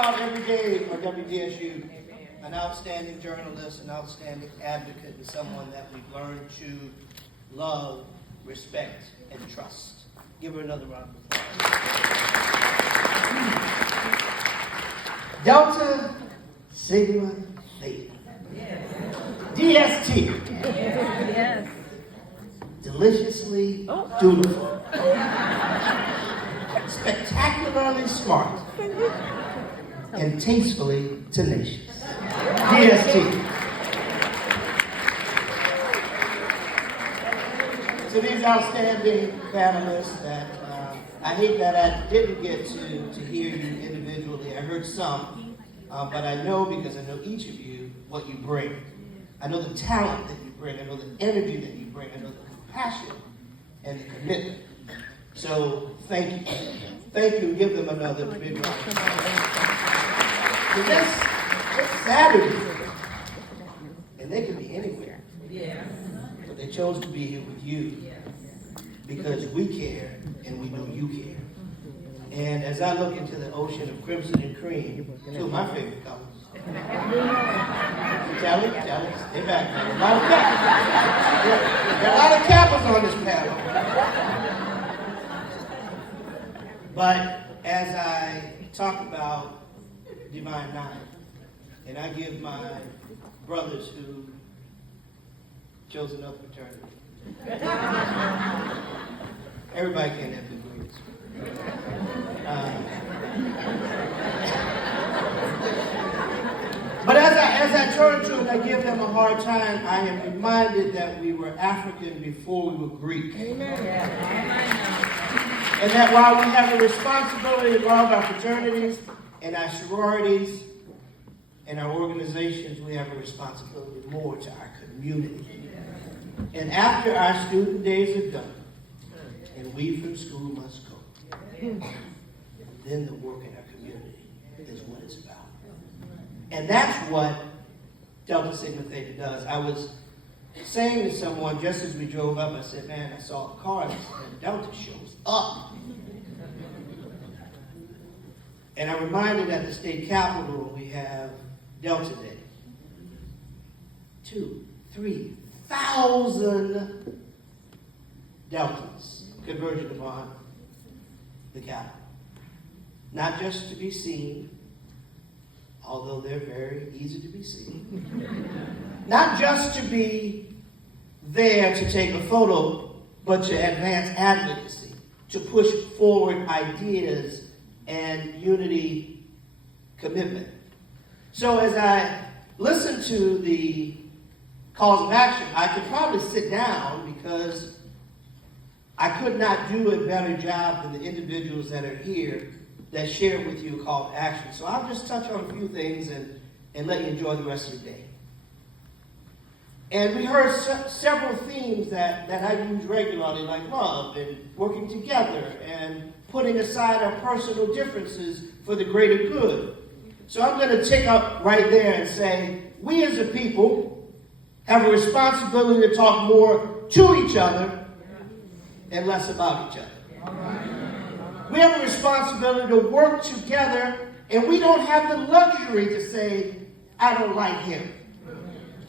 out every day on WDSU, an outstanding journalist, an outstanding advocate, and someone that we've learned to love, respect, and trust. Give her another round of applause. Delta Sigma Theta. DST. Yes. Deliciously dutiful. Spectacularly smart. And tastefully tenacious. DST. To these outstanding panelists that I hate that I didn't get to hear you individually. I heard some, but I know because I know each of you what you bring. I know the talent that you bring. I know the energy that you bring. I know the compassion and the commitment. So thank you. Thank you. Give them another big round. It's Saturday, and they could be anywhere. But they chose to be here with you because we care and we know you care. And as I look into the ocean of crimson and cream, two of my favorite colors. Tell it, stay back. There are a lot of Kappas. There are a lot of Kappas on this panel. But as I talk about Divine Nine, and I give my brothers who chose another fraternity. Everybody can't have good grades. But as I turn to them and I give them a hard time, I am reminded that we were African before we were Greek. Amen. And that while we have a responsibility to love our fraternities and our sororities and our organizations, we have a responsibility more to our community. And after our student days are done, and we from school must go, then the work in our community is what it's about. And that's what Delta Sigma Theta does. I was saying to someone just as we drove up, I said, man, I saw a car and Delta shows up. And I'm reminded at the state capitol we have Delta Day. 2,000-3,000 Deltas converging upon the Capitol. Not just to be seen, although they're very easy to be seen. Not just to be there to take a photo, but to advance advocacy, to push forward ideas and unity commitment. So as I listen to the calls of action, I could probably sit down because I could not do a better job than the individuals that are here that share with you a call to action. So I'll just touch on a few things and let you enjoy the rest of your day. And we heard several themes that I use regularly, like love and working together and putting aside our personal differences for the greater good. So I'm going to take up right there and say, we as a people have a responsibility to talk more to each other and less about each other. We have a responsibility to work together, and we don't have the luxury to say, I don't like him.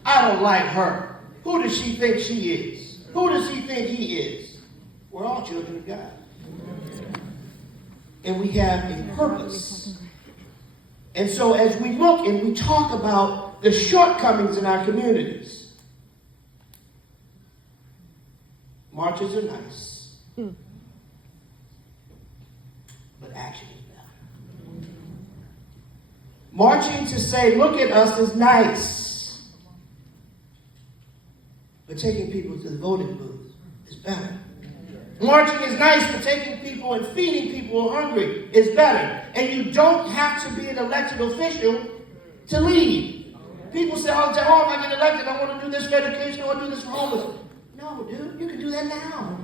I don't like her. Who does she think she is? Who does he think he is? We're all children of God. And we have a purpose. And so as we look and we talk about the shortcomings in our communities, marches are nice, but action is better. Marching to say, look at us is nice, but taking people to the voting booth is better. Marching is nice, but taking people and feeding people who are hungry is better. And you don't have to be an elected official to lead. People say all the time, oh, if I get elected, I want to do this for education, I want to do this for homeless. No, dude, you can do that now.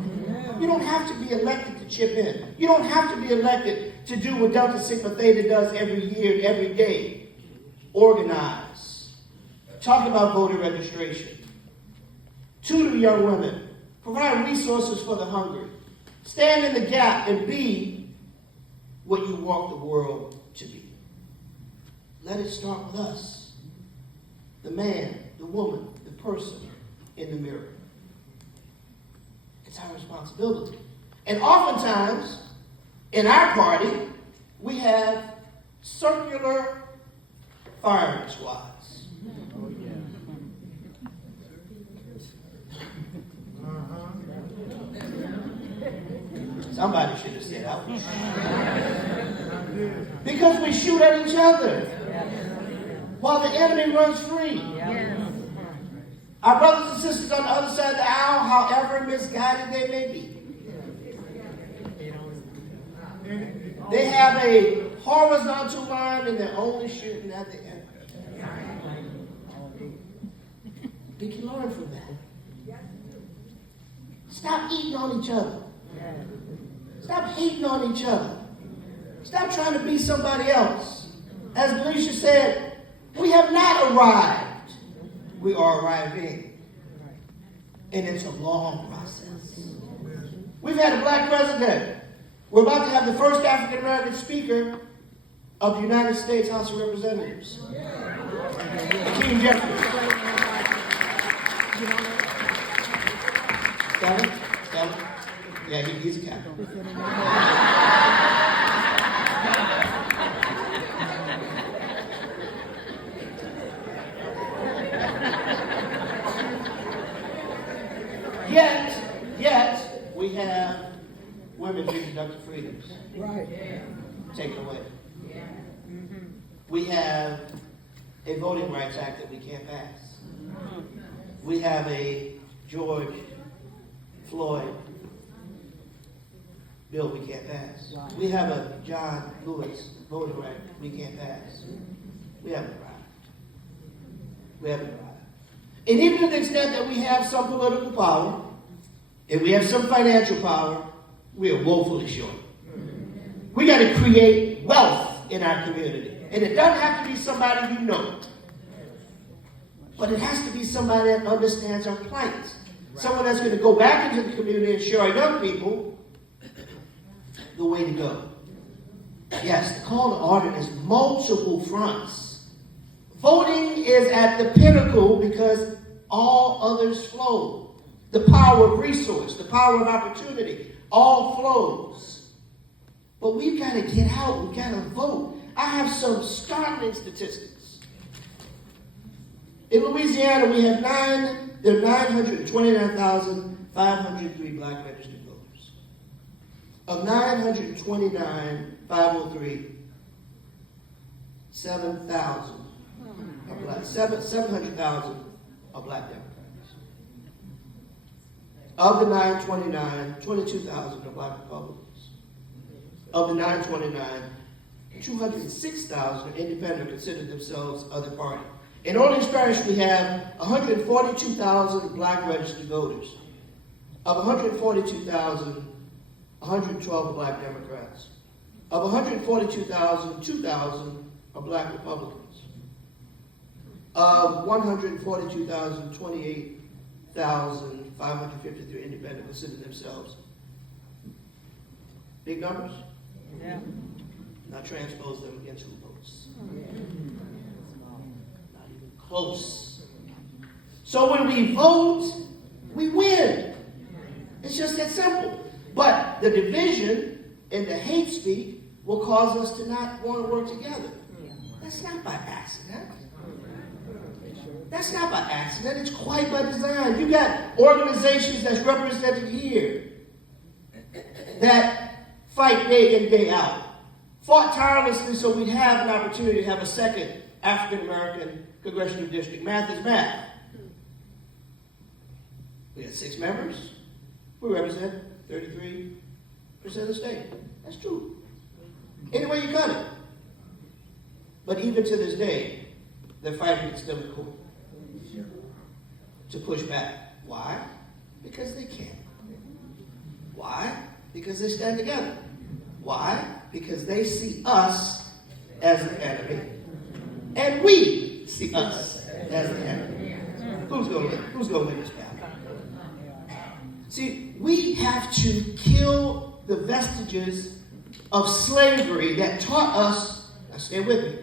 You don't have to be elected to chip in. You don't have to be elected to do what Delta Sigma Theta does every year, every day. Organize. Talk about voter registration. Tutor young women. Provide resources for the hungry. Stand in the gap and be what you want the world to be. let it start with us. The man, the woman, the person in the mirror. It's our responsibility. And oftentimes, in our party, we have circular firing squads. Oh, yeah. Somebody should have said ouch. Because we shoot at each other while the enemy runs free. Our brothers and sisters on the other side of the aisle, however misguided they may be, they have a horizontal line and they're only shooting at the enemy. We can learn from that. Stop eating on each other. Stop hating on each other. Stop trying to be somebody else. As Alicia said, we have not arrived. We are arriving. And it's a long process. We've had a black president. We're about to have the first African American speaker of the United States House of Representatives. Hakeem Jeffries. Got it? Yeah, he's a captain. Yet, we have women's reproductive freedoms. Right. Taken away. We have a Voting Rights Act that we can't pass. We have a George Floyd bill we can't pass. We have a John Lewis voting right we can't pass. We haven't arrived. And even to the extent that we have some political power, and we have some financial power, we are woefully short. We got to create wealth in our community. And it doesn't have to be somebody you know. But it has to be somebody that understands our plight. Someone that's going to go back into the community and show our young people the way to go. Yes, the call to order is multiple fronts. Voting is at the pinnacle because all others flow. The power of resource, the power of opportunity, all flows. But we've got to get out. We've got to vote. I have some startling statistics. In Louisiana, we have 929,503 black registered voters. Of 929,503, 7,000 are black. 700,000 are black Democrats. Of the 929, 22,000 are black Republicans. Of the 929, 206,000 are independent or consider themselves other party. In Orleans Parish, we have 142,000 black registered voters. Of 142,000, 112 are black Democrats. Of 142,000, 2,000 are black Republicans. Of 142,000, 28,553 independent consider themselves. Big numbers? Yeah. Now transpose them against who votes. Not even close. So when we vote, we win. It's just that simple. But the division and the hate speak will cause us to not want to work together. That's not by accident. That's not by accident. It's quite by design. You got organizations that's represented here that fight day in, day out. Fought tirelessly so we'd have an opportunity to have a second African American congressional district. Math is math. We got 6 members. We represent 33% of the state. That's true. Any way you cut it. But even to this day, they're fighting against them in court to push back. Why? Because they can. Why? Because they stand together. Why? Because they see us as the enemy, and we see us as the enemy. Who's going to win this battle? See, we have to kill the vestiges of slavery that taught us, now stay with me,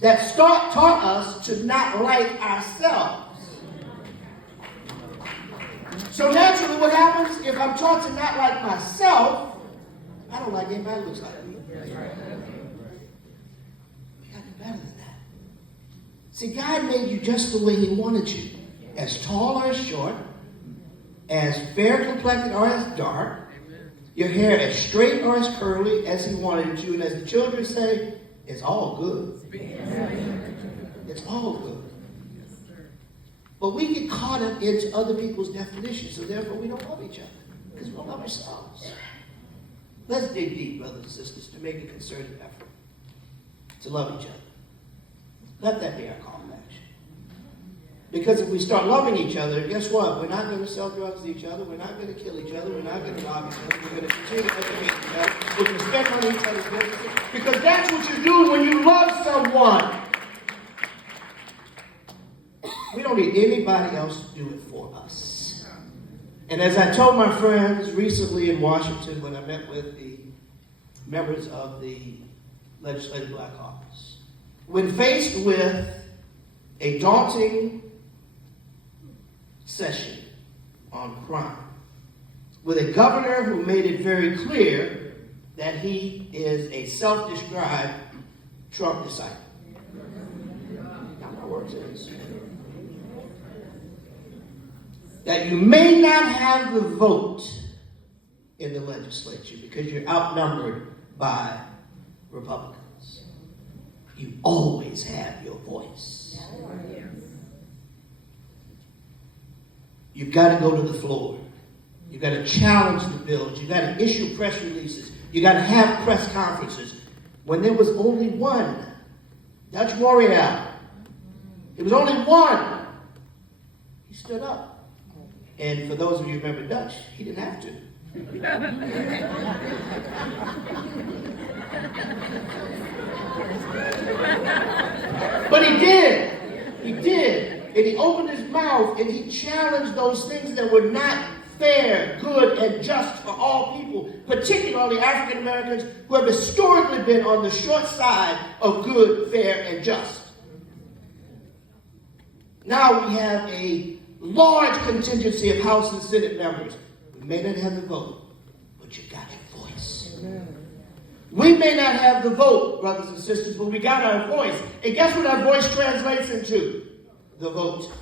that taught us to not like ourselves. So naturally what happens if I'm taught to not like myself, I don't like anybody who looks like me. We got to do better than that. See, God made you just the way he wanted you. As tall or as short, as fair complected or as dark, your hair as straight or as curly as he wanted you. And as the children say, it's all good. It's all good. But we get caught up into other people's definitions, so therefore we don't love each other because we don't love ourselves. Let's dig deep, brothers and sisters, to make a concerted effort to love each other. Let that be our call to action. Because if we start loving each other, guess what? We're not going to sell drugs to each other. We're not going to kill each other. We're not going to rob each other. We're going to continue to educate each other. We're going to spend on each other's businesses. Because that's what you do when you love someone. We don't need anybody else to do it for us. And as I told my friends recently in Washington when I met with the members of the Legislative Black Caucus, when faced with a daunting session on crime, with a governor who made it very clear that he is a self-described Trump disciple. Not my words, it is. That you may not have the vote in the legislature because you're outnumbered by Republicans. You always have your voice. You've got to go to the floor. You've got to challenge the bills. You've got to issue press releases. You've got to have press conferences. When there was only one, Dutch Morial, there was only one, he stood up. And for those of you who remember Dutch, he didn't have to. But he did. He did. And he opened his mouth and he challenged those things that were not fair, good, and just for all people, particularly African Americans who have historically been on the short side of good, fair, and just. Now we have a large contingency of House and Senate members. We may not have the vote, but you got your voice. We may not have the vote, brothers and sisters, but we got our voice. And guess what our voice translates into? The vote.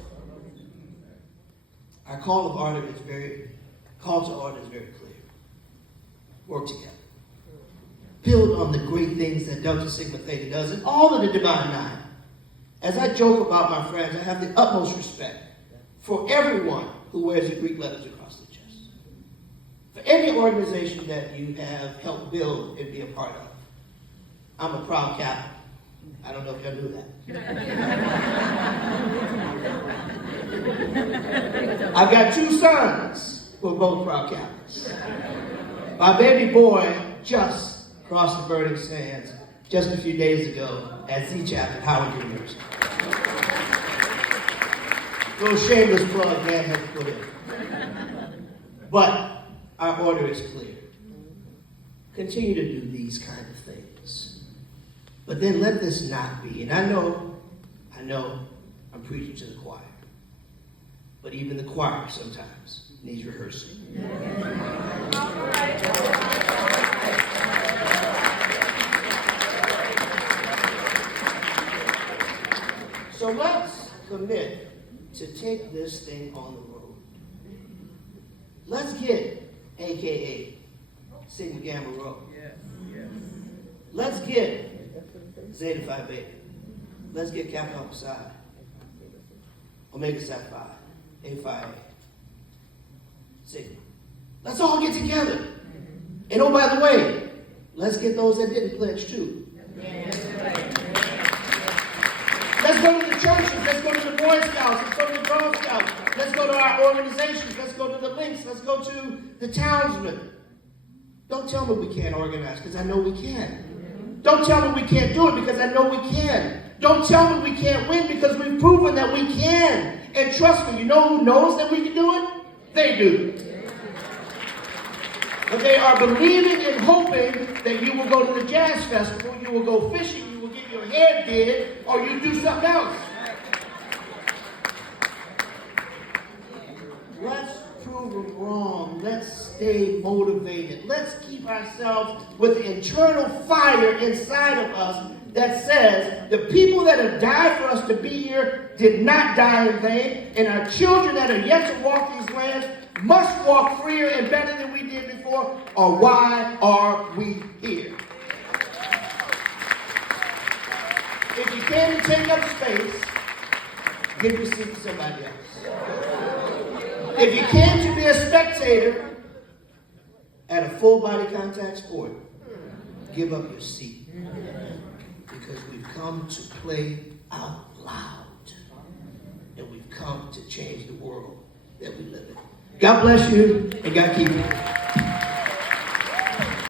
Our call to order is very clear. Work together. Build on the great things that Delta Sigma Theta does and all of the Divine Nine. As I joke about my friends, I have the utmost respect for everyone who wears the Greek letters across the chest. For any organization that you have helped build and be a part of. I'm a proud captain. I don't know if y'all knew that. I've got two sons who are both proud captains. My baby boy just crossed the burning sands just a few days ago at Z-Chap at Howard University. Little shameless plug man had to put in. But our order is clear. Continue to do these kind of things. But then let this not be, and I know I'm preaching to the choir. But even the choir sometimes needs rehearsing. So let's commit to take this thing on the road. Let's get AKA Sigma Gamma Rho. Let's get Zeta Phi Beta. Let's get Kappa Alpha Psi. Omega Psi Phi. A Phi A. Sigma. Let's all get together. And oh, by the way, let's get those that didn't pledge too. Let's go to the churches. Let's go to the Boy Scouts. Let's go to the Girl Scouts. Let's go to our organizations. Let's go to the Links. Let's go to the Townsmen. Don't tell me we can't organize, because I know we can. Don't tell me we can't do it, because I know we can. Don't tell me we can't win, because we've proven that we can. And trust me, you know who knows that we can do it? They do. But they are believing and hoping that you will go to the jazz festival, you will go fishing, you will get your your head did, or you do something else. Let's prove them wrong. Let's stay motivated. Let's keep ourselves with the internal fire inside of us that says the people that have died for us to be here did not die in vain, and our children that are yet to walk these lands must walk freer and better than we did before, or why are we here? If you came to take up space, give your seat to somebody else. If you came to be a spectator at a full body contact sport, give up your seat. Because we've come to play out loud. And we've come to change the world that we live in. God bless you, and God keep you.